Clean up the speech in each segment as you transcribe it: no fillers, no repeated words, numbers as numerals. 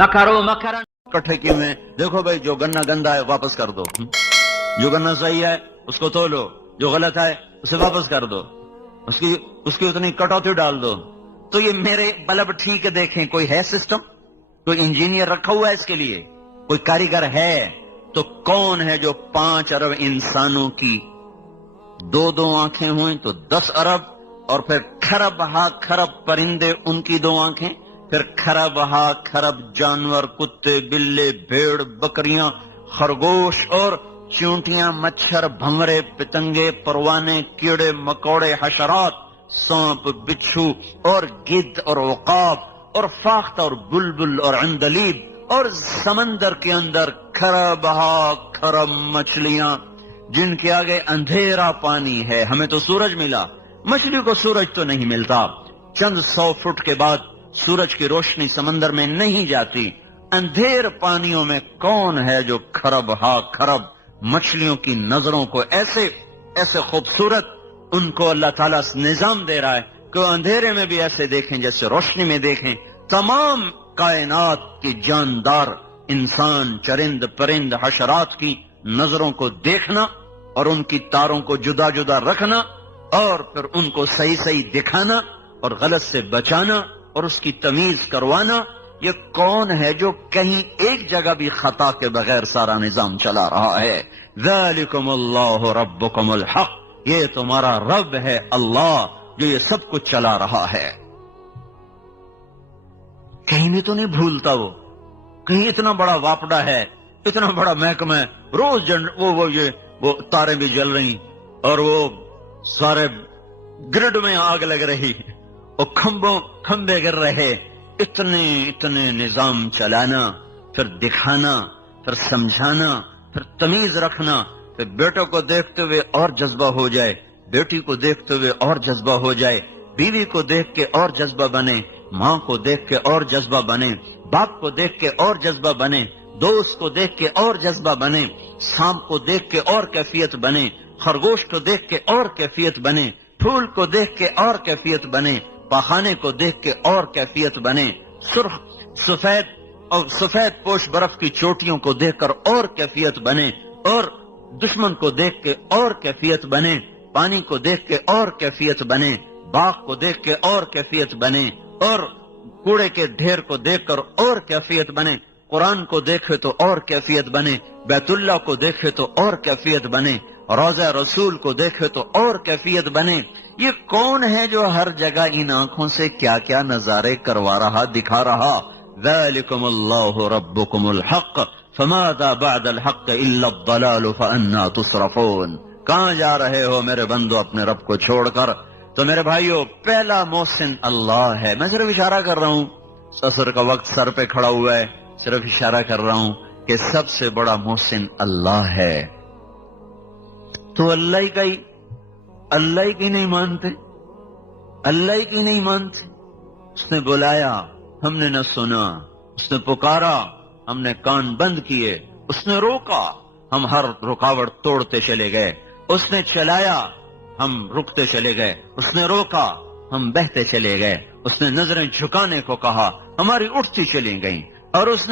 مکروا مکرا اکٹھے کیے ہوئے ہیں. دیکھو بھائی جو گنا گندا ہے واپس کر دو، جو گنا صحیح ہے اس کو تولو، جو غلط ہے اسے واپس کر دو، اس کی اتنی کٹوتی ڈال دو. تو یہ میرے بلب ٹھیک ہے، دیکھیں کوئی ہے سسٹم، کوئی انجینئر رکھا ہوا ہے اس کے لیے، کوئی کاریگر ہے؟ تو کون ہے جو 5 ارب انسانوں کی 2 آنکھیں ہوئیں تو 10 ارب، اور پھر کھرب ہا کھرب پرندے ان کی 2 آنکھیں، پھر کھرب ہا کھرب جانور، کتے بلے بھیڑ بکریاں خرگوش اور چونٹیاں مچھر بھنورے پتنگے پروانے کیڑے مکوڑے حشرات سانپ بچھو اور گدھ اور عقاب اور فاختہ اور بلبل اور عندلیب، اور سمندر کے اندر کھرب ہا کھرب مچھلیاں جن کے آگے اندھیرا پانی ہے. ہمیں تو سورج ملا، مچھلی کو سورج تو نہیں ملتا. چند 100 فٹ کے بعد سورج کی روشنی سمندر میں نہیں جاتی. اندھیر پانیوں میں کون ہے جو کھرب ہا کھرب مچھلیوں کی نظروں کو ایسے خوبصورت ان کو اللہ تعالیٰ نظام دے رہا ہے کہ وہ اندھیرے میں بھی ایسے دیکھیں جیسے روشنی میں دیکھیں. تمام کائنات کی جاندار انسان چرند پرند حشرات کی نظروں کو دیکھنا اور ان کی تاروں کو جدا جدا رکھنا اور پھر ان کو صحیح صحیح دکھانا اور غلط سے بچانا اور اس کی تمیز کروانا، یہ کون ہے جو کہیں ایک جگہ بھی خطا کے بغیر سارا نظام چلا رہا ہے؟ ذالکم اللہ ربکم الحق، یہ تمہارا رب ہے اللہ جو یہ سب کچھ چلا رہا ہے. کہیں بھی تو نہیں بھولتا وہ، کہیں اتنا بڑا واپڈا ہے، اتنا بڑا محکمہ ہے، روز وہ تاریں بھی جل رہی اور وہ سارے گرڈ میں آگ لگ رہی اور کھمبے گر رہے. اتنے نظام چلانا، پھر دکھانا، پھر سمجھانا، پھر تمیز رکھنا، پھر بیٹوں کو دیکھتے ہوئے اور جذبہ ہو جائے، بیٹی کو دیکھتے ہوئے اور جذبہ ہو جائے، بیوی کو دیکھ کے اور جذبہ بنے، ماں کو دیکھ کے اور جذبہ بنے، باپ کو دیکھ کے اور جذبہ بنے، دوست کو دیکھ کے اور جذبہ بنے، سانپ کو دیکھ کے اور کیفیت بنے، خرگوش کو دیکھ کے اور کیفیت بنے، پھول کو دیکھ کے اور کیفیت بنے، پاخانے کو دیکھ کے اور کیفیت بنے، سرخ سفید پوش برف کی چوٹیوں کو دیکھ کر اور کیفیت بنے، اور دشمن کو دیکھ کے اور کیفیت بنے، پانی کو دیکھ کے اور کیفیت بنے، باغ کو دیکھ کے اور کیفیت بنے، اور کوڑے کے ڈھیر کو دیکھ کر اور کیفیت بنے، قرآن کو دیکھے تو اور کیفیت بنے، بیت اللہ کو دیکھے تو اور کیفیت بنے، روضہ رسول کو دیکھے تو اور کیفیت بنے. یہ کون ہے جو ہر جگہ ان آنکھوں سے کیا کیا نظارے کروا رہا دکھا رہا؟ ذالکم اللہ ربکم الحق فماذا بعد الحق الا الضلال فانا تصرفون. کہاں جا رہے ہو میرے بندو اپنے رب کو چھوڑ کر؟ تو میرے بھائیو پہلا محسن اللہ ہے. میں صرف اشارہ کر رہا ہوں، عصر کا وقت سر پہ کھڑا ہوا ہے، صرف اشارہ کر رہا ہوں کہ سب سے بڑا محسن اللہ ہے. تو اللہ ہی کی نہیں مانتے، اللہ ہی کی نہیں مانتے. اس نے بلایا ہم نے نہ سنا، اس نے پکارا ہم نے کان بند کیے، اس نے روکا ہم ہر رکاوٹ توڑتے چلے گئے، اس نے چلایا ہم رکتے چلے گئے، اس نے روکا ہم بہتے چلے گئے، اس نے نظریں جھکانے کو کہا ہماری اٹھتی چلی گئیں، اور اس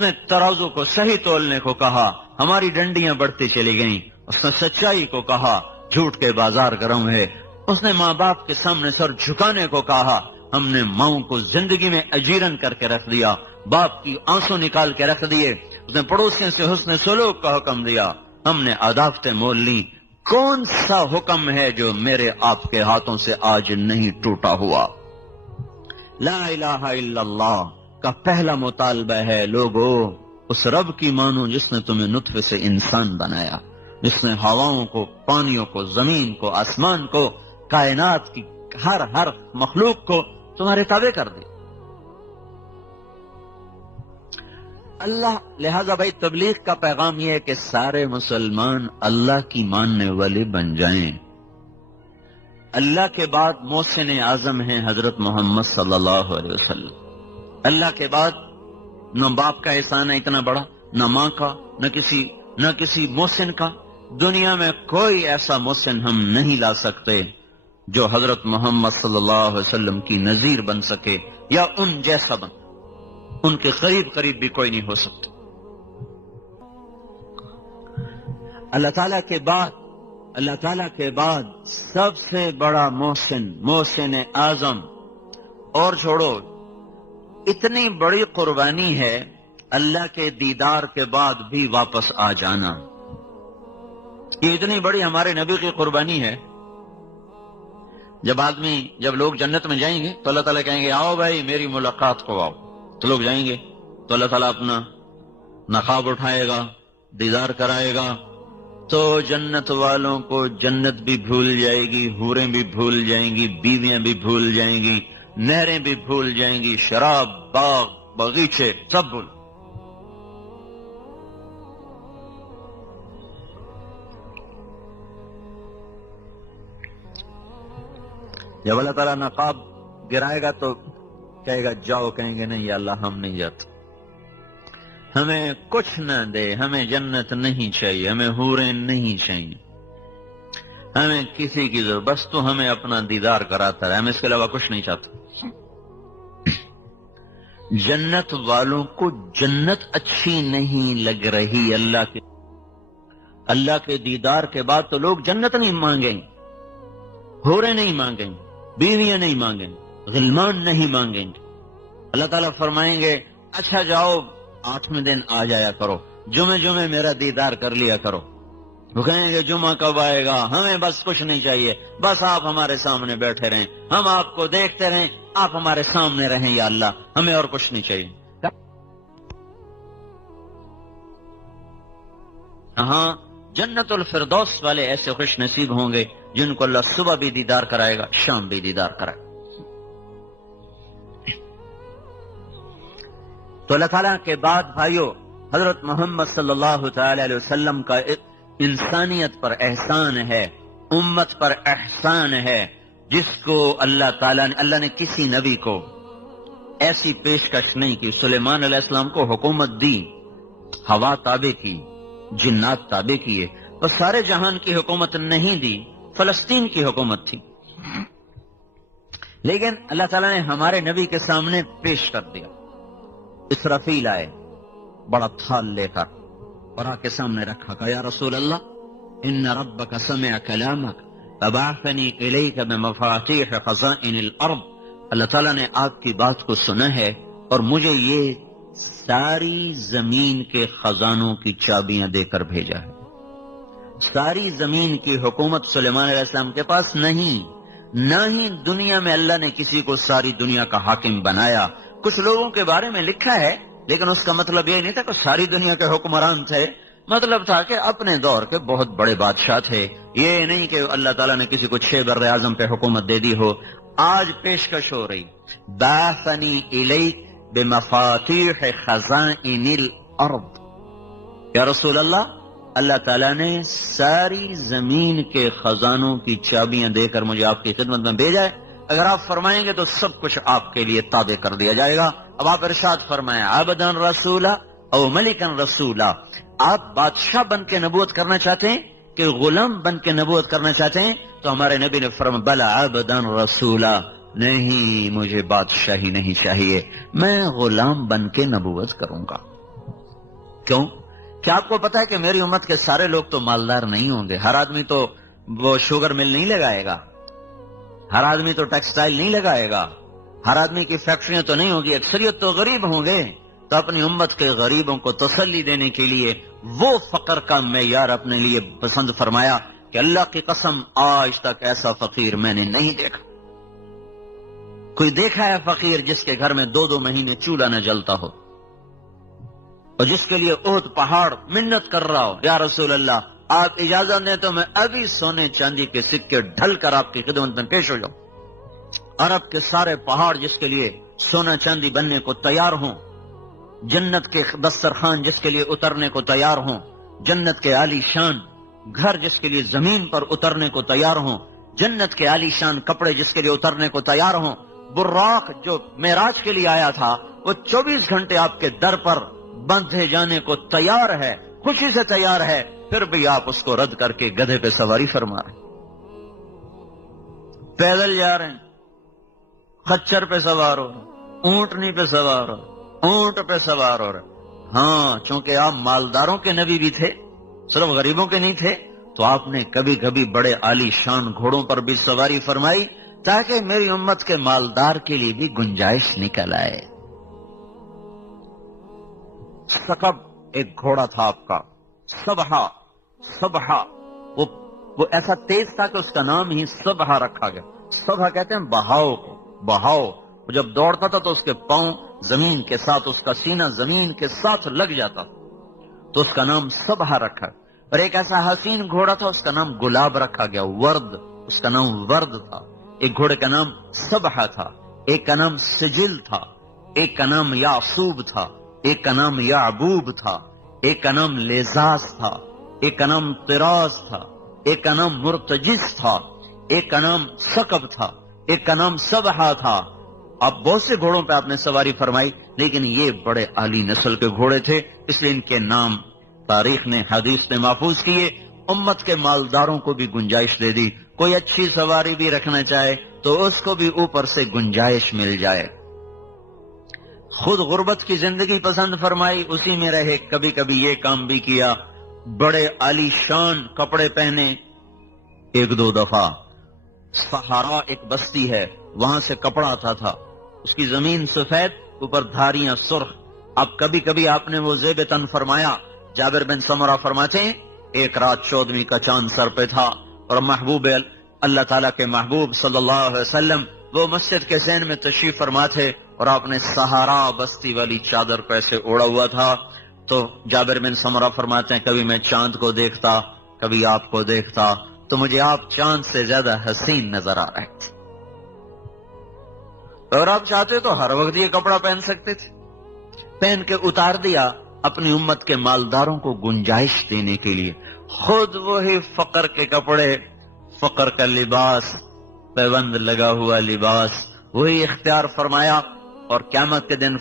نے ترازو کو صحیح تولنے کو کہا ہماری ڈنڈیاں بڑھتی چلی گئیں، اس نے سچائی کو کہا جھوٹ کے بازار گرم ہے، اس نے ماں باپ کے سامنے سر جھکانے کو کہا ہم نے ماؤں کو زندگی میں اجیرن کر کے رکھ دیا، باپ کی آنسوں نکال کے رکھ دیے، اس نے پڑوسیوں سے حسن سلوک کا حکم دیا، ہم نے عداوتیں مول لی. کون سا حکم ہے جو میرے آپ کے ہاتھوں سے آج نہیں ٹوٹا ہوا؟ لا الہ الا اللہ کا پہلا مطالبہ ہے لوگو اس رب کی مانو جس نے تمہیں نطفے سے انسان بنایا، جس نے ہواؤں کو، پانیوں کو، زمین کو، آسمان کو، کائنات کی ہر مخلوق کو تمہارے تابع کر دی. اللہ لہذا بھائی تبلیغ کا پیغام یہ ہے کہ سارے مسلمان اللہ کی ماننے والے بن جائیں. اللہ کے بعد محسن اعظم ہیں حضرت محمد صلی اللہ علیہ وسلم. اللہ کے بعد نہ باپ کا احسان ہے اتنا بڑا، نہ ماں کا، نہ کسی محسن کا. دنیا میں کوئی ایسا محسن ہم نہیں لا سکتے جو حضرت محمد صلی اللہ علیہ وسلم کی نظیر بن سکے یا ان جیسا بن. ان کے قریب قریب بھی کوئی نہیں ہو سکتا۔ اللہ تعالیٰ کے بعد سب سے بڑا محسن اعظم، اور چھوڑو اتنی بڑی قربانی ہے اللہ کے دیدار کے بعد بھی واپس آ جانا، یہ اتنی بڑی ہمارے نبی کی قربانی ہے۔ جب لوگ جنت میں جائیں گے تو اللہ تعالیٰ کہیں گے آؤ بھائی میری ملاقات کو آؤ، تو لوگ جائیں گے تو اللہ تعالیٰ اپنا نقاب اٹھائے گا، دیدار کرائے گا، تو جنت والوں کو جنت بھی بھول جائے گی، حوریں بھی بھول جائیں گی، بیویاں بھی بھول جائیں گی، نہریں بھی بھول جائیں گی، شراب، باغ، باغیچے سب بھول۔ جب اللہ تعالیٰ نقاب گرائے گا تو کہے گا جاؤ، کہیں گے نہیں یا اللہ ہم نہیں جاتے، ہمیں کچھ نہ دے، ہمیں جنت نہیں چاہیے، ہمیں حوریں نہیں چاہیے، ہمیں کسی کی ضرورت، بس تو ہمیں اپنا دیدار کراتا رہے، ہم اس کے علاوہ کچھ نہیں چاہتے۔ جنت والوں کو جنت اچھی نہیں لگ رہی اللہ کے دیدار کے بعد، تو لوگ جنت نہیں مانگیں گے، حوریں نہیں مانگیں گے، بیویاں نہیں مانگیں گے، غلمان نہیں مانگیں گے۔ اللہ تعالیٰ فرمائیں گے اچھا جاؤ 8ویں دن آ جایا کرو، جمعے میرا دیدار کر لیا کرو۔ وہ کہیں گے جمعہ کب آئے گا، ہمیں بس کچھ نہیں چاہیے، بس آپ ہمارے سامنے بیٹھے رہیں، ہم آپ کو دیکھتے رہیں، آپ ہمارے سامنے رہیں یا اللہ، ہمیں اور کچھ نہیں چاہیے۔ ہاں جنت الفردوس والے ایسے خوش نصیب ہوں گے جن کو اللہ صبح بھی دیدار کرائے گا، شام بھی دیدار کرائے گا۔ تو اللہ تعالیٰ کے بعد بھائیو حضرت محمد صلی اللہ تعالی علیہ وسلم کا انسانیت پر احسان ہے، امت پر احسان ہے، جس کو اللہ نے کسی نبی کو ایسی پیشکش نہیں کی۔ سلیمان علیہ السلام کو حکومت دی، ہوا تابع کی، جنات تابع کیے، اور سارے جہان کی حکومت نہیں دی، فلسطین کی حکومت تھی، لیکن اللہ تعالیٰ نے ہمارے نبی کے سامنے پیش کر دیا۔ اسرافیل آئے بڑا تھال لے کر اور آ کے سامنے رکھا، کہا یا رسول اللہ ان ربک سمع کلامک فبعثنی الیک بمفاتیح خزائن الارض، اللہ تعالیٰ نے آپ کی بات کو سنا ہے اور مجھے یہ ساری زمین کے خزانوں کی چابیاں دے کر بھیجا ہے۔ ساری زمین کی حکومت سلیمان علیہ السلام کے پاس نہیں، نہ ہی دنیا میں اللہ نے کسی کو ساری دنیا کا حاکم بنایا۔ کچھ لوگوں کے بارے میں لکھا ہے لیکن اس کا مطلب یہ نہیں تھا کہ ساری دنیا کے حکمران تھے، مطلب تھا کہ اپنے دور کے بہت بڑے بادشاہ تھے، یہ نہیں کہ اللہ تعالیٰ نے کسی کو 6 بر اعظم پہ حکومت دے دی ہو۔ آج پیشکش ہو رہی بعثنی الیک بمفاتیح خزائن الارض، یا رسول اللہ تعالیٰ نے ساری زمین کے خزانوں کی چابیاں دے کر مجھے آپ کی خدمت میں بھیجا ہے، اگر آپ فرمائیں گے تو سب کچھ آپ کے لیے تابع کر دیا جائے گا۔ اب آپ ارشاد فرمائیں عبداً رسولا او ملکاً رسولا، آپ بادشاہ بن کے نبوت کرنا چاہتے ہیں کہ غلام بن کے نبوت کرنا چاہتے ہیں؟ تو ہمارے نبی نے فرمایا بلا عبداً رسولا، نہیں مجھے بادشاہی نہیں چاہیے، میں غلام بن کے نبوت کروں گا۔ کیوں؟ کیا آپ کو پتا ہے کہ میری امت کے سارے لوگ تو مالدار نہیں ہوں گے، ہر آدمی تو وہ شوگر مل نہیں لگائے گا، ہر آدمی تو ٹیکسٹائل نہیں لگائے گا، ہر آدمی کی فیکٹریاں تو نہیں ہوگی، اکثریت تو غریب ہوں گے۔ تو اپنی امت کے غریبوں کو تسلی دینے کے لیے وہ فقر کا معیار اپنے لیے پسند فرمایا کہ اللہ کی قسم آج تک ایسا فقیر میں نے نہیں دیکھا۔ کوئی دیکھا ہے فقیر جس کے گھر میں 2 مہینے چولہا نہ جلتا ہو، اور جس کے لیے احد پہاڑ منت کر رہا ہو یا رسول اللہ آپ اجازت دیں تو میں ابھی سونے چاندی کے سکے ڈھل کر آپ کی خدمت میں پیش ہو جاؤں؟ عرب کے سارے پہاڑ جس کے لیے سونا چاندی بننے کو تیار ہوں، جنت کے دسترخوان جس کے لیے اترنے کو تیار ہوں، جنت کے عالی شان گھر جس کے لیے زمین پر اترنے کو تیار ہوں، جنت کے عالی شان کپڑے جس کے لیے اترنے کو تیار ہوں، براق جو معراج کے لیے آیا تھا وہ 24 گھنٹے آپ کے در پر بندھے جانے کو تیار ہے، خوشی سے تیار ہے، پھر بھی آپ اس کو رد کر کے گدھے پہ سواری فرما رہے ہیں، پیدل جا رہے ہیں، خچر پہ سوار ہو، اونٹنی پہ سوار ہو، اونٹ پہ سوار ہو رہے. ہاں، چونکہ آپ مالداروں کے نبی بھی تھے، صرف غریبوں کے نہیں تھے، تو آپ نے کبھی کبھی بڑے عالی شان گھوڑوں پر بھی سواری فرمائی تاکہ میری امت کے مالدار کے لیے بھی گنجائش نکل آئے. سکب ایک گھوڑا تھا آپ کا، سبحہ وہ ایسا تیز تھا کہ اس کا نام ہی سبحہ رکھا گیا. سبحہ کہتے ہیں بہاؤ کو، بہاؤ. وہ جب دوڑتا تھا تو اس کے پاؤں زمین کے ساتھ، اس کا سینہ زمین کے ساتھ لگ جاتا، تو اس کا نام سبحہ رکھا. اور ایک ایسا حسین گھوڑا تھا، اس کا نام گلاب رکھا گیا، ورد، اس کا نام ورد تھا. ایک گھوڑے کا نام سبحہ تھا، ایک کا نام سجل تھا، ایک کا نام یعصوب تھا، ایک کا نام یعبوب تھا، ایک کا نام لیزاس تھا، ایک کا نام طراز تھا، ایک کا نام مرتجز تھا، ایک کا نام سکب تھا، ایک کا نام سبحہ تھا. اب بہت سے گھوڑوں پہ آپ نے سواری فرمائی، لیکن یہ بڑے عالی نسل کے گھوڑے تھے، اس لیے ان کے نام تاریخ نے، حدیث نے محفوظ کیے. امت کے مالداروں کو بھی گنجائش دے دی، کوئی اچھی سواری بھی رکھنا چاہے تو اس کو بھی اوپر سے گنجائش مل جائے. خود غربت کی زندگی پسند فرمائی، اسی میں رہے. کبھی کبھی یہ کام بھی کیا، بڑے عالی شان کپڑے پہنے. ایک دو دفعہ صحارا ایک بستی ہے، وہاں سے کپڑا آتا تھا، اس کی زمین سفید، اوپر دھاریاں سرخ. اب کبھی کبھی آپ نے وہ زیب تن فرمایا. جابر بن سمرہ فرماتے ہیں ایک رات 14ویں کا چاند سر پہ تھا، اور محبوب اللہ تعالیٰ کے محبوب صلی اللہ علیہ وسلم وہ مسجد کے ذہن میں تشریف فرما تھے، اور آپ نے سہارا بستی والی چادر پہ سے اوڑا ہوا تھا. تو جابر بن سمرہ فرماتے ہیں کبھی میں چاند کو دیکھتا، کبھی آپ کو دیکھتا، تو مجھے آپ چاند سے زیادہ حسین نظر آ رہے تھے. اور آپ چاہتے تو ہر وقت یہ کپڑا پہن سکتے تھے. پہن کے اتار دیا اپنی امت کے مالداروں کو گنجائش دینے کے لیے. خود وہی فقر کے کپڑے، فقر کا لباس، پیوند لگا ہوا لباس، وہی اختیار فرمایا. اور قیامت کے دن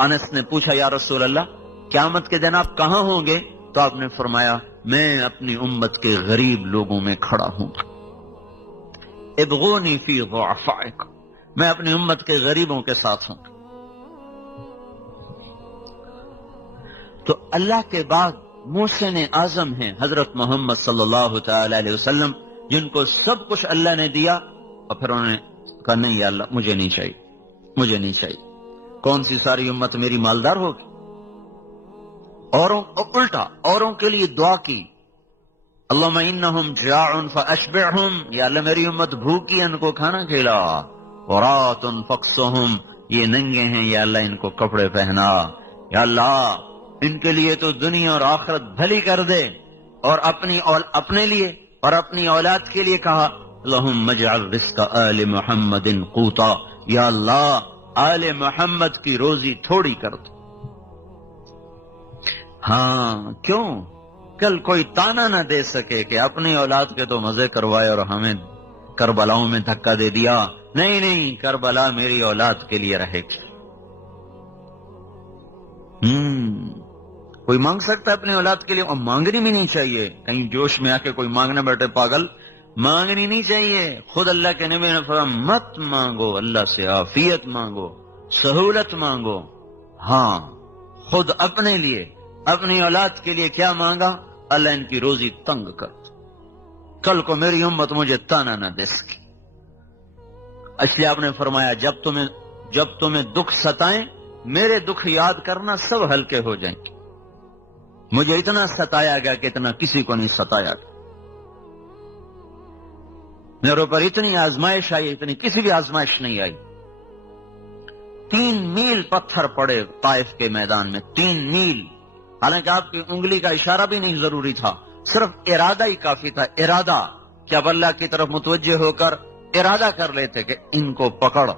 انس نے پوچھا یا رسول اللہ قیامت کے دن آپ کہاں ہوں گے؟ تو آپ نے فرمایا میں اپنی امت کے غریب لوگوں میں کھڑا ہوں. ابغونی فی ضعفائکم، میں اپنی امت کے غریبوں کے ساتھ ہوں. تو اللہ کے بعد محسن اعظم ہیں حضرت محمد صلی اللہ تعالی علیہ وسلم، جن کو سب کچھ اللہ نے دیا، اور پھر انہوں نے کہا نہیں یا اللہ مجھے نہیں چاہیے، مجھے نہیں چاہیے. کون سی ساری امت میری مالدار ہوگی؟ اوروں الٹا اوروں کے لیے دعا کی، اللہم انہم جاع فاشبعہم، یا اللہ میری امت بھوکی ان کو کھانا کھلا. عراۃ فاکسہم، یہ ننگے ہیں یا اللہ ان کو کپڑے پہنا. یا اللہ ان کے لیے تو دنیا اور آخرت بھلی کر دے. اور اپنے لیے اور اپنی اولاد کے لیے کہا اللہم اجعل رزق آل محمد قوتا، یا اللہ آل محمد کی روزی تھوڑی کر دو. ہاں کیوں کل کوئی تانا نہ دے سکے کہ اپنی اولاد کے تو مزے کروائے اور ہمیں کربلاؤں میں دھکا دے دیا. نہیں نہیں، کربلا میری اولاد کے لیے رہے گی. کوئی مانگ سکتا ہے اپنی اولاد کے لیے، اور مانگنی بھی نہیں چاہیے. کہیں جوش میں آ کے کوئی مانگنے بیٹھے پاگل، مانگنی نہیں چاہیے. خود اللہ کے نبی نے فرمایا مت مانگو، اللہ سے عافیت مانگو، سہولت مانگو. ہاں خود اپنے لیے، اپنی اولاد کے لیے کیا مانگا؟ اللہ ان کی روزی تنگ کر دو، کل کو میری امت مجھے تانا نہ دے سکی. اس لیے آپ نے فرمایا جب تمہیں دکھ ستائیں میرے دکھ یاد کرنا، سب ہلکے ہو جائیں گے. مجھے اتنا ستایا گیا کہ اتنا کسی کو نہیں ستایا گیا. میرے اوپر اتنی آزمائش آئی، اتنی کسی بھی آزمائش نہیں آئی. 3 میل پتھر پڑے طائف کے میدان میں، 3 میل. حالانکہ آپ کی انگلی کا اشارہ بھی نہیں ضروری تھا، صرف ارادہ ہی کافی تھا. ارادہ کہ اب اللہ کی طرف متوجہ ہو کر ارادہ کر لیتے کہ ان کو پکڑ،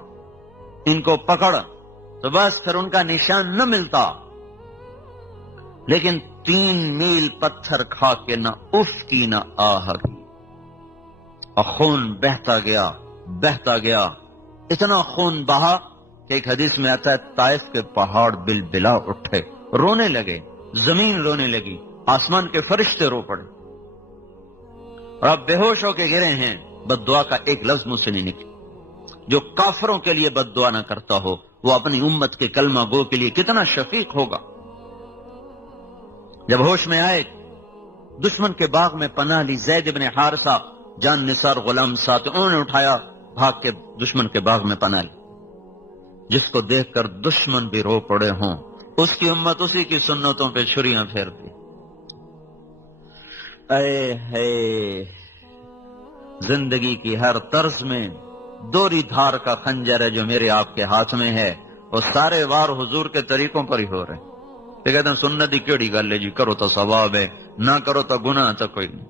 تو بس پھر ان کا نشان نہ ملتا. لیکن 3 میل پتھر کھا کے نہ اف کی نہ آہ کی، اور خون بہتا گیا. اتنا خون بہا کہ ایک حدیث میں آتا ہے طائف کے پہاڑ بلبلا اٹھے، رونے لگے، زمین رونے لگی، آسمان کے فرشتے رو پڑے. اور اب بے ہوش ہو کے گرے ہیں. بد دعا کا ایک لفظ مجھ سے نہیں نکلا. جو کافروں کے لیے بد دعا نہ کرتا ہو وہ اپنی امت کے کلمہ گو کے لیے کتنا شفیق ہوگا۔ جب ہوش میں آئے دشمن کے باغ میں پناہ لی، زید بن حارثہ جان نثار غلام ساتھ، انہوں نے اٹھایا، بھاگ کے دشمن کے باغ میں پناہ لی، جس کو دیکھ کر دشمن بھی رو پڑے ہوں۔ اس کی امت اسی کی سنتوں پہ چھریاں پھیرتی۔ اے ہے زندگی کی ہر طرز میں دوری دھار کا خنجر ہے جو میرے آپ کے ہاتھ میں ہے، اور سارے وار حضور کے طریقوں پر ہی ہو رہے ہیں۔ یہ کہتے ہیں سنت ہی کیڑی گل ہے جی، کرو تو ثواب ہے، نہ کرو تو گناہ تو کوئی نہیں۔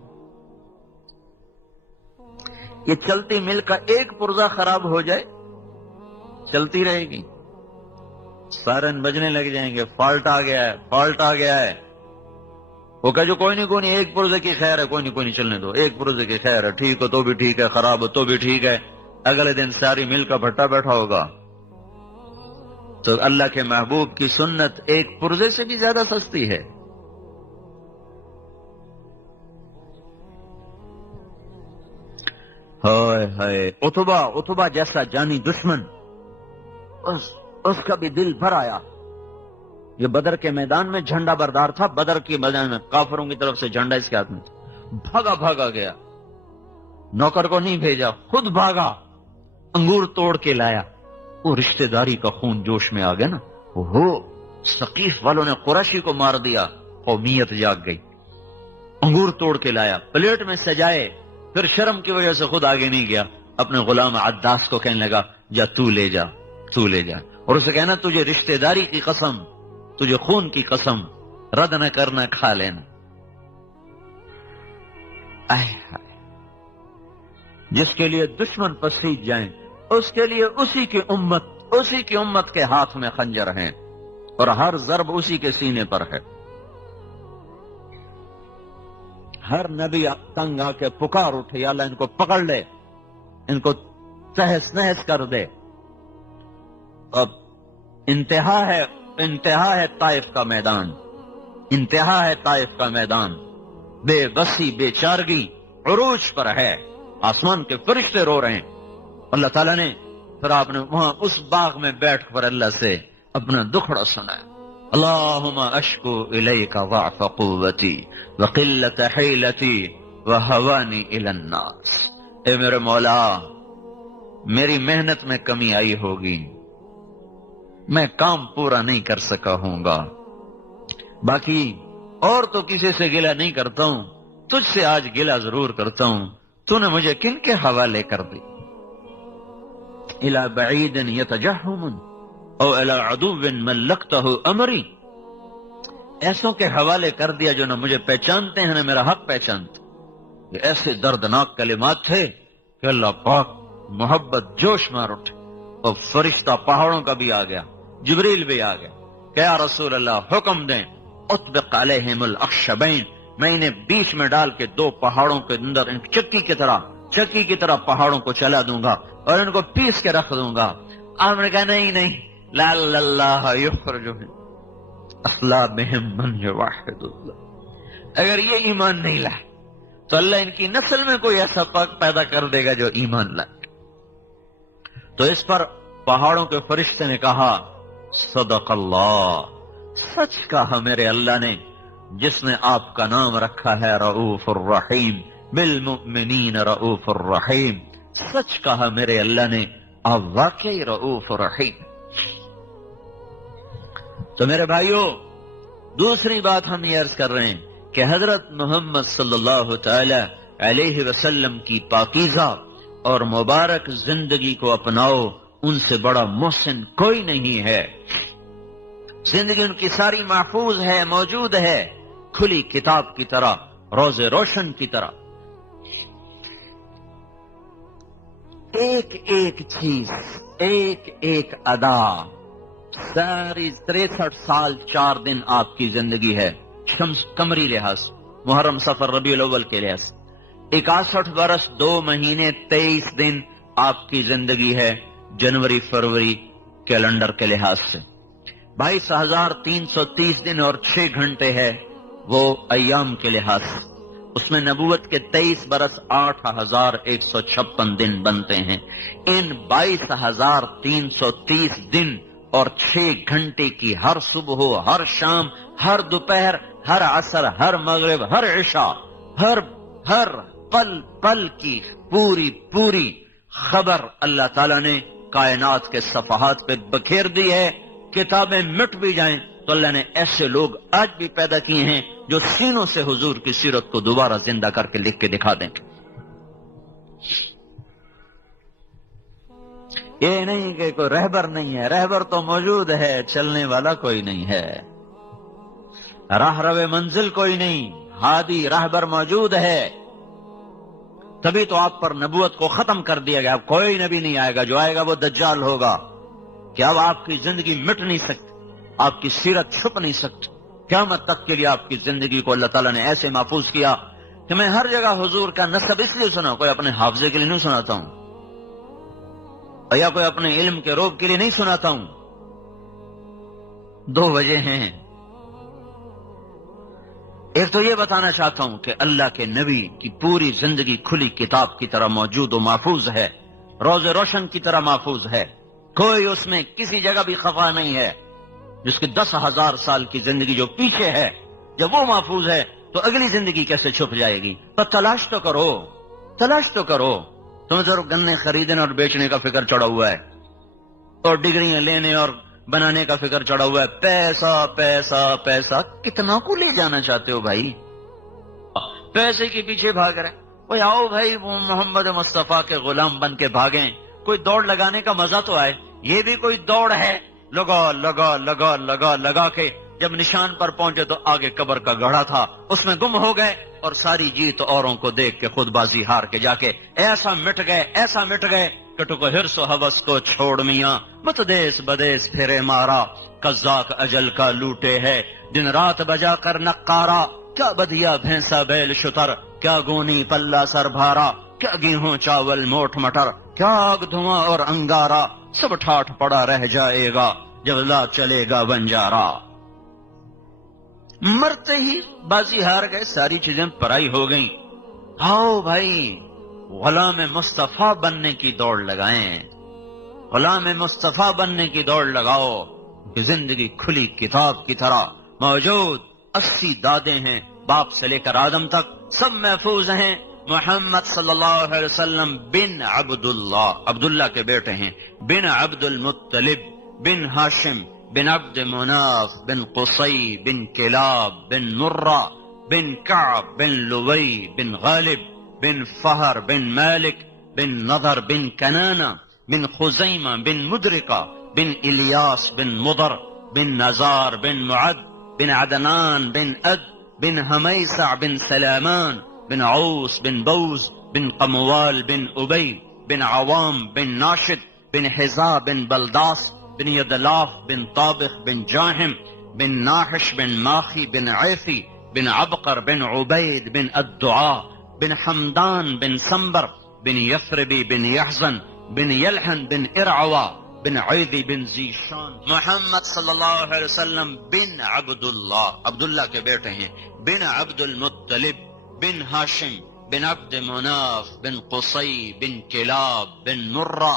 یہ چلتی مل کا ایک پرزہ خراب ہو جائے چلتی رہے گی، سائرن بجنے لگ جائیں گے، فالٹ آ گیا ہے، فالٹ آ گیا ہے۔ وہ کہا جو کوئی نہیں ایک پرزے کی خیر ہے، کوئی نہیں چلنے دو، ایک پرزے کی خیر ہے، ٹھیک ہو تو بھی ٹھیک ہے، خراب ہو تو بھی ٹھیک ہے۔ اگلے دن ساری مل کا بھٹا بیٹھا ہوگا۔ تو اللہ کے محبوب کی سنت ایک پرزے سے بھی زیادہ سستی ہے۔ ہائے ہائے، اتبا جیسا جانی دشمن، اس کا بھی دل بھر آیا۔ یہ بدر کے میدان میں جھنڈا بردار تھا، بدر کے میدان میں کافروں کی طرف سے جھنڈا اس کے ہاتھ میں تھا، بھاگا گیا، نوکر کو نہیں بھیجا، خود بھاگا، انگور توڑ کے لایا۔ وہ رشتہ داری کا خون جوش میں آ گیا نا، وہ ثقیف والوں نے قریشی کو مار دیا، قومیت جاگ گئی۔ انگور توڑ کے لایا، پلیٹ میں سجائے، پھر شرم کی وجہ سے خود آگے نہیں گیا، اپنے غلام عداس کو کہنے لگا جا تو لے جا، اور اسے کہنا تجھے رشتہ داری کی قسم، تجھے خون کی قسم، رد نہ کرنا، کھا لینا۔ جس کے لیے دشمن پسیج جائیں اس کے لیے اسی کی امت کے ہاتھ میں خنجر ہیں، اور ہر ضرب اسی کے سینے پر ہے۔ ہر نبی تنگ آ کے پکار اٹھے یا اللہ ان کو پکڑ لے، ان کو تہس نہس کر دے۔ اب انتہا ہے طائف کا میدان، انتہا ہے طائف کا میدان، بے بسی بے چارگی عروج پر ہے، آسمان کے فرشتے رو رہے ہیں۔ اللہ تعالیٰ نے پھر آپ نے وہاں اس باغ میں بیٹھ کر اللہ سے اپنا دکھڑا سنا ہے۔ اللہم اشکو الیک ضعف قوتی وقلت حیلتی وہوانی الی الناس۔ اے میرے مولا، میری محنت میں کمی آئی ہوگی، میں کام پورا نہیں کر سکا ہوں گا، باقی اور تو کسی سے گلہ نہیں کرتا ہوں، تجھ سے آج گلہ ضرور کرتا ہوں، تو نے مجھے کن کے حوالے کر دی؟ الی بعید یتجہم او الی عدو ملکتہ امری، ایسوں کے حوالے کر دیا جو نہ مجھے پہچانتے ہیں نہ میرا حق پہچانتے۔ یہ ایسے دردناک کلمات تھے کہ اللہ پاک محبت جوش مار اٹھے، اور فرشتہ پہاڑوں کا بھی آ گیا، جبریل بھی آ گیا کہ یا رسول اللہ حکم دیں اطبق علیہم الاخشبین، میں انہیں بیچ میں ڈال کے دو پہاڑوں کے اندر چکی کی طرح پہاڑوں کو چلا دوں گا اور ان کو پیس کے رکھ دوں گا۔ آپ نے کہا نہیں، لعل اللہ یخرج من اصلابہم من یوحد اللہ، اگر یہ ایمان نہیں لائے تو اللہ ان کی نسل میں کوئی ایسا پاک پیدا کر دے گا جو ایمان لائے۔ تو اس پر پہاڑوں کے فرشتے نے کہا صدق اللہ، سچ کہا میرے اللہ نے جس نے آپ کا نام رکھا ہے رؤوف الرحیم، بالمؤمنین رؤوف الرحیم، سچ کہا میرے اللہ نے، آپ واقعی رؤوف الرحیم۔ تو میرے بھائیوں، دوسری بات ہم یہ عرض کر رہے ہیں کہ حضرت محمد صلی اللہ تعالی علیہ وسلم کی پاکیزہ اور مبارک زندگی کو اپناؤ، ان سے بڑا محسن کوئی نہیں ہے۔ زندگی ان کی ساری محفوظ ہے، موجود ہے، کھلی کتاب کی طرح، روز روشن کی طرح۔ ایک ایک چیز، ایک ایک ادا، ساری 63 سال 4 دن آپ کی زندگی ہے، شمس قمری لحاظ، محرم صفر ربیع الاول کے لحاظ، 61 برس 2 مہینے 23 دن آپ کی زندگی ہے، جنوری فروری کیلنڈر کے لحاظ سے 22,330 دن اور 6 گھنٹے ہے وہ ایام کے لحاظ سے، اس میں نبوت کے 23 برس 8,156 دن بنتے ہیں۔ ان 22,330 دن اور 6 گھنٹے کی ہر صبح، ہر شام، ہر دوپہر، ہر عصر، ہر مغرب، ہر عشاء، ہر پل پل کی پوری خبر اللہ تعالیٰ نے کائنات کے صفحات پہ بکھیر دی ہے۔ کتابیں مٹ بھی جائیں تو اللہ نے ایسے لوگ آج بھی پیدا کیے ہیں جو سینوں سے حضور کی سیرت کو دوبارہ زندہ کر کے لکھ کے دکھا دیں گے۔ یہ نہیں کہ کوئی رہبر نہیں ہے، رہبر تو موجود ہے، چلنے والا کوئی نہیں ہے، راہ رو منزل کوئی نہیں، ہادی رہبر موجود ہے۔ تبھی تو آپ پر نبوت کو ختم کر دیا گیا، اب کوئی نبی نہیں آئے گا، جو آئے گا وہ دجال ہوگا کہ اب آپ کی زندگی مٹ نہیں سکتی، آپ کی سیرت چھپ نہیں سکتی۔ قیامت تک کے لیے آپ کی زندگی کو اللہ تعالیٰ نے ایسے محفوظ کیا کہ میں ہر جگہ حضور کا نسب اس لیے سنا، کوئی اپنے حافظے کے لیے نہیں سناتا ہوں یا کوئی اپنے علم کے روب کے لیے نہیں سناتا ہوں۔ 2 وجہ ہیں، ایک تو یہ بتانا چاہتا ہوں کہ اللہ کے نبی کی پوری زندگی کھلی کتاب کی طرح موجود و محفوظ ہے، روز روشن کی طرح محفوظ ہے، کوئی اس میں کسی جگہ بھی خفا نہیں ہے۔ جس کی 10,000 سال کی زندگی جو پیچھے ہے، جب وہ محفوظ ہے تو اگلی زندگی کیسے چھپ جائے گی؟ تو تلاش تو کرو۔ تمہیں ضرور گنے خریدنے اور بیچنے کا فکر چڑھا ہوا ہے، اور ڈگریاں لینے اور بنانے کا فکر چڑھا ہوا ہے، پیسہ پیسہ پیسہ، کتنا کو لے جانا چاہتے ہو بھائی؟ پیسے کے پیچھے بھاگ رہے، کوئی آؤ بھائی وہ محمد مصطفیٰ کے غلام بن کے بھاگیں، کوئی دوڑ لگانے کا مزہ تو آئے۔ یہ بھی کوئی دوڑ ہے، لگا کے جب نشان پر پہنچے تو آگے قبر کا گڑھا تھا، اس میں گم ہو گئے، اور ساری جیت اوروں کو دیکھ کے خود بازی ہار کے جا کے ایسا مٹ گئے کہ تو ہرس و حوث کو چھوڑ میاں، مت دیس بدیس پھرے مارا، قزاق اجل کا لوٹے ہے دن رات بجا کر نقارا، کیا بدیا بھینسا بیل شتر، کیا گونی پلہ سر بھارا، کیا گیہوں چاول موٹ مٹر، کیا آگ دھواں اور انگارا، سب ٹھاٹ پڑا رہ جائے گا جب لا چلے گا بنجارا۔ مرتے ہی بازی ہار گئے، ساری چیزیں پرائی ہو گئیں۔ آؤ بھائی غلام مصطفیٰ بننے کی دوڑ لگائیں، غلام مصطفیٰ بننے کی دوڑ لگاؤ کہ زندگی کھلی کتاب کی طرح موجود، 80 دادیں ہیں، باپ سے لے کر آدم تک سب محفوظ ہیں۔ محمد صلی اللہ علیہ وسلم بن عبداللہ کے بیٹے ہیں، بن عبد المطلب، بن ہاشم، بن عبد مناف، بن قصی، بن کلاب، بن مرہ، بن کعب، بن لوی، بن غالب، بن فہر، بن مالک، بن نضر، بن کنانہ، بن خزیمہ، بن مدرکہ، بن الیاس، بن مضر، بن نزار، بن معد، بن عدنان، بن اد، بن ہمیسع، بن سلامان، بن عوس، بن بوز، بن قموال، بن ابی، بن عوام، بن ناشد، بن حزا، بن بلداس، بن یدلاف، بن طابخ، بن جاہم، بن ناحش، بن ماخی، بن عیفی، بن عبقر، بن عبید، بن الدعاء، بن حمدان، بن سنبر، بن یثربی، بن یحزن، بن یلحن، بن ارعوا، بن عیدی، بن زیشان۔ محمد صلی اللہ علیہ وسلم بن عبداللہ کے بیٹے ہیں، بن عبد المطلب، بن ہاشم، بن عبد مناف، بن قصی، بن کلاب، بن مرہ،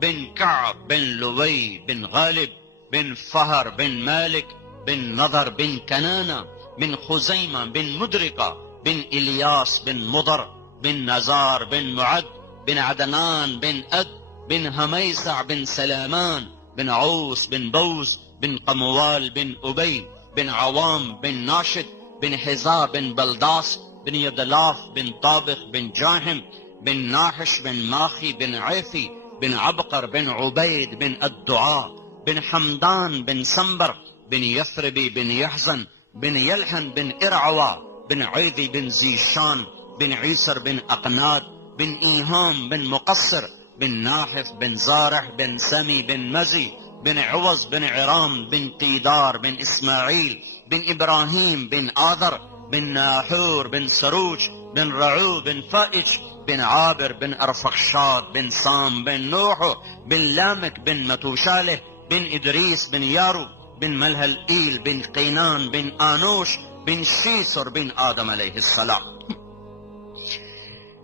بن کعب، بن لوی، بن غالب، بن فہر، بن مالک، بن نضر، بن کنانہ، بن خزیمہ، بن مدرکہ، بن الیاس، بن مضر، بن نزار، بن معد، بن عدنان، بن اد، بن ہمیسع، بن سلامان، بن عوس، بن بوز، بن قموال، بن ابی، بن عوام، بن ناشد، بن حزا، بن بلداس، بن یدلاف، بن طابخ، بن جاہم، بن ناحش، بن ماخی، بن عیفی، بن عبقر، بن عبید، بن الدعاء، بن حمدان، بن سنبر، بن یثربی، بن یحزن، بن یلحن، بن ارعوا، بن عیدی، بن زیشان، بن عیسر، بن اقناد، بن ایہام، بن مقصر، بن ناحف، بن زارح، بن سمی، بن مزی، بن عوض، بن عرام، بن قیدار، بن اسماعیل، بن ابراہیم، بن آذر، بن ناحور، بن سروج، بن رعو، بن فائج، بن عابر، بن ارفخشاد، بن سام، بن نوح، بن لامک، بن متوشالح، بن ادریس، بن یارو، بن ملہل ایل، بن قینان، بن آنوش، بن شیس اور بن آدم علیہ السلام۔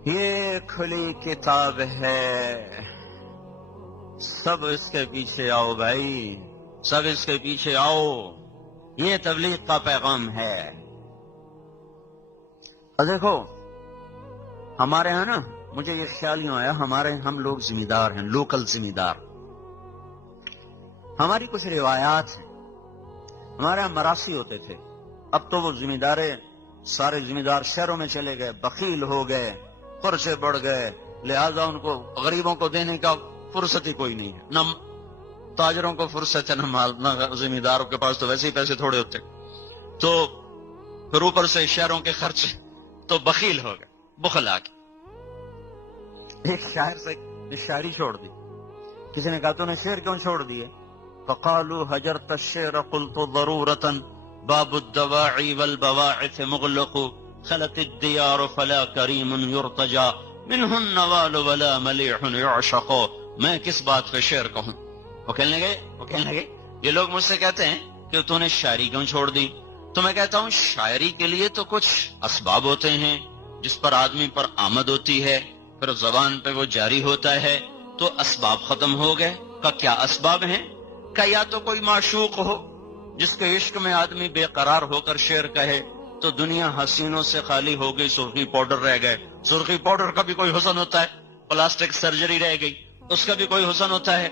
یہ کھلی کتاب ہے، سب اس کے پیچھے آؤ بھائی، سب اس کے پیچھے آؤ، یہ تبلیغ کا پیغام ہے۔ اور دیکھو ہمارے ہاں نا، مجھے یہ خیال یوں آیا، ہم لوگ ذمہ دار ہیں، لوکل ذمہ دار۔ ہماری کچھ روایات ہیں، ہمارے یہاں مراسی ہوتے تھے، اب تو وہ ذمہ دارے سارے ذمہ دار شہروں میں چلے گئے، بخیل ہو گئے، خرچے بڑھ گئے، لہذا ان کو غریبوں کو دینے کا فرصت ہی کوئی نہیں ہے، نہ تاجروں کو فرصت ہے، نہ ذمہ داروں کے پاس تو ویسے ہی پیسے تھوڑے ہوتے، تو پھر اوپر سے شہروں کے خرچے، تو بخیل ہو گئے، بخل آ گئے۔ ایک شاعر سے شاعری چھوڑ دی، کسی نے کہا تو نے شعر کیوں چھوڑ دیے؟ فقالوا هجرت الشعر قلت ضرورة باب الدواعي والبواعث مغلق خلت الديار فلا كريم يرتجى منه النوال ولا مليح يعشق۔ میں کس بات پہ شعر کہوں؟ وہ کہنے لگے یہ لوگ مجھ سے کہتے ہیں کہ تو نے شاعری کیوں چھوڑ دی؟ تو میں کہتا ہوں شاعری کے لیے تو کچھ اسباب ہوتے ہیں جس پر آدمی پر آمد ہوتی ہے، پھر زبان پہ وہ جاری ہوتا ہے، تو اسباب ختم ہو گئے۔ کا کیا اسباب ہیں؟ کہ یا تو کوئی معشوق ہو جس کے عشق میں آدمی بے قرار ہو کر شعر کہے، تو دنیا حسینوں سے خالی ہو گئی، سرخی پاؤڈر رہ گئے، سرخی پاؤڈر کا بھی کوئی حسن ہوتا ہے، پلاسٹک سرجری رہ گئی اس کا بھی کوئی حسن ہوتا ہے۔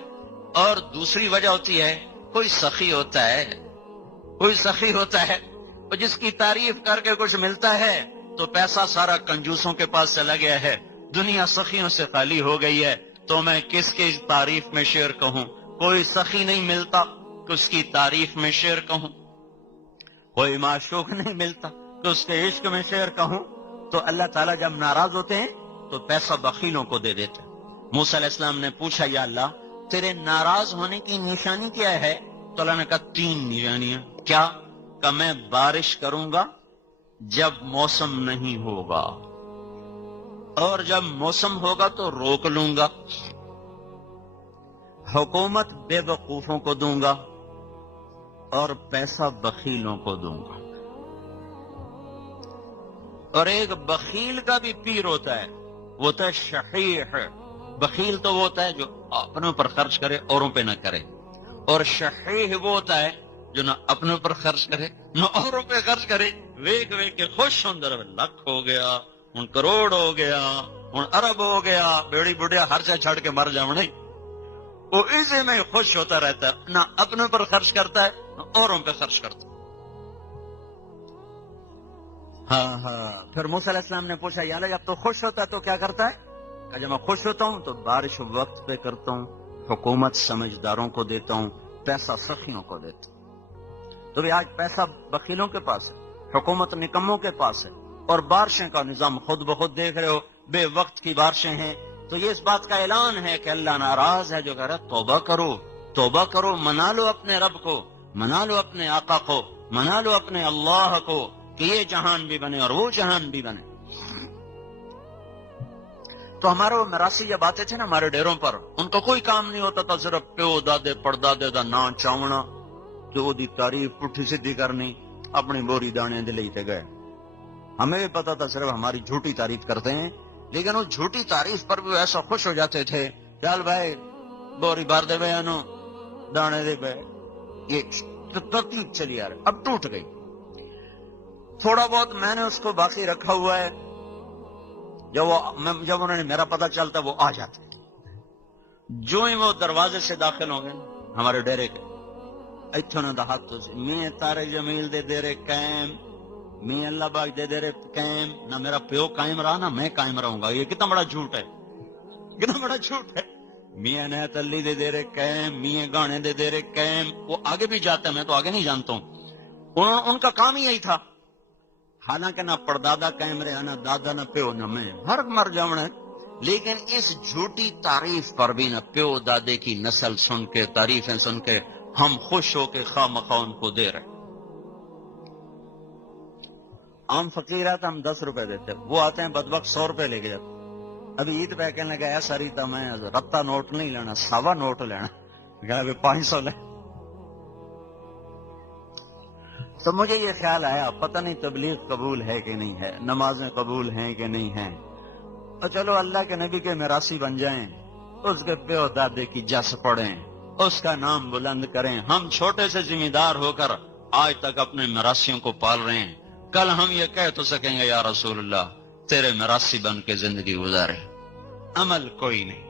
اور دوسری وجہ ہوتی ہے کوئی سخی ہوتا ہے اور جس کی تعریف کر کے کچھ ملتا ہے تو پیسہ سارا کنجوسوں کے پاس چلا گیا ہے، دنیا سخیوں سے خالی ہو گئی ہے، تو میں کس کی تعریف میں شعر کہوں؟ کوئی سخی نہیں ملتا کہ اس کی تعریف میں شعر کہوں، کوئی معشوق نہیں ملتا کہ اس کے عشق میں شعر کہوں۔ تو اللہ تعالیٰ جب ناراض ہوتے ہیں تو پیسہ بخیلوں کو دے دیتے۔ موسیٰ علیہ السلام نے پوچھا یا اللہ تیرے ناراض ہونے کی نشانی کیا ہے؟ تو اللہ نے کہا 3 نشانیاں۔ کیا؟ کہ میں بارش کروں گا جب موسم نہیں ہوگا، اور جب موسم ہوگا تو روک لوں گا، حکومت بے وقوفوں کو دوں گا، اور پیسہ بخیلوں کو دوں گا۔ اور ایک بخیل کا بھی پیر ہوتا ہے، وہ ہوتا ہے شحیح۔ بخیل تو وہ ہوتا ہے جو اپنے پر خرچ کرے اوروں پہ نہ کرے، اور شحیح وہ ہوتا ہے جو نہ اپنے پر خرچ کرے نہ اوروں پہ خرچ کرے، ویک کے خوش ہوں، در لاکھ ہو گیا، ہن کروڑ ہو گیا، ہن ارب ہو گیا، بیڑی بڑھیا ہر چیز چھڑ کے مر جاؤں نہیں، وہ اسی میں خوش ہوتا رہتا ہے، نہ اپنے پر خرچ کرتا ہے نہ اوروں پہ خرچ کرتا ہے۔ ہاں پھر موسیٰ علیہ السلام نے پوچھا یا اللہ جب تو خوش ہوتا ہے تو کیا کرتا ہے؟ کہ جب میں خوش ہوتا ہوں تو بارش وقت پہ کرتا ہوں، حکومت سمجھداروں کو دیتا ہوں، پیسہ سخیوں کو دیتا ہوں۔ تو بھی آج پیسہ بخیلوں کے پاس ہے، حکومت نکموں کے پاس ہے، اور بارشیں کا نظام خود بخود دیکھ رہے ہو، بے وقت کی بارشیں ہیں۔ تو یہ اس بات کا اعلان ہے کہ اللہ ناراض ہے جو کہہ رہا ہے توبہ کرو، منا لو اپنے رب کو، منا لو اپنے آقا کو، منا لو اپنے اللہ کو، کہ یہ جہان بھی بنے اور وہ جہان بھی بنے۔ تو ہمارے وہ مراسی جب آتے تھے نا ہمارے ڈیروں پر، ان کا کوئی کام نہیں ہوتا تھا، صرف پیو دادے پڑدادے دا نا چاونا، جو دی تعریف پٹھی سدھی کرنی، اپنی بوری دانے دے لیتے گئے۔ ہمیں بھی پتا تھا صرف ہماری جھوٹی تعریف کرتے ہیں، لیکن اس جھوٹی تعریف پر بھی ایسا خوش ہو جاتے تھے، چل بھائی بوری بار دے بے انو دانے دے بے، یہ ترتیب چلی آ رہی، اب ٹوٹ گئی۔ تھوڑا بہت میں نے اس کو باقی رکھا ہوا ہے، جب انہوں نے میرا پتہ چلتا وہ آ جاتے، جو ہی وہ دروازے سے داخل ہوں گے ہمارے ڈیرے کے، اتھوں نے ہاتھ میں تارے جمیل دے دے رے قائم، میں اللہ باغ دے دے رے قائم، نہ میرا پیو قائم رہا نہ میں قائم رہوں گا۔ یہ کتنا بڑا جھوٹ ہے، کتنا بڑا جھوٹ ہے۔ میاں نہت علی دے دے رے قائم، میاں گانے دے دے رے قائم، وہ آگے بھی جاتا ہے، میں تو آگے نہیں جانتا ہوں، ان کا کام ہی یہی تھا۔ حالانکہ نہ پردادا قائم رہا، نہ دادا، نہ پیو، نہ میں، ہر مر جاؤں، لیکن اس جھوٹی تعریف پر بھی نہ پیو دادے کی نسل سن کے، تعریفیں سن کے ہم خوش ہو کے خواہ مخواہ ان کو دے رہے۔ عام فقیر آتا ہم 10 روپے دیتے، وہ آتے ہیں بدبخت 100 روپے لے کے جاتے۔ ابھی عید پہ کہنے لگا ایسا ریتا میں رتا نوٹ نہیں لینا، سوا نوٹ لینا، کہ 500 لے۔ تو مجھے یہ خیال آیا پتہ نہیں تبلیغ قبول ہے کہ نہیں ہے، نمازیں قبول ہیں کہ نہیں ہیں، اور چلو اللہ کے نبی کے میراثی بن جائیں، اس کے پیو دادے کی جس پڑھیں، اس کا نام بلند کریں. ہم چھوٹے سے ذمہ دار ہو کر آج تک اپنے میراثیوں کو پال رہے ہیں. کل ہم یہ کہہ تو سکیں گے یا رسول اللہ تیرے میراثی بن کے زندگی گزارے. عمل کوئی نہیں.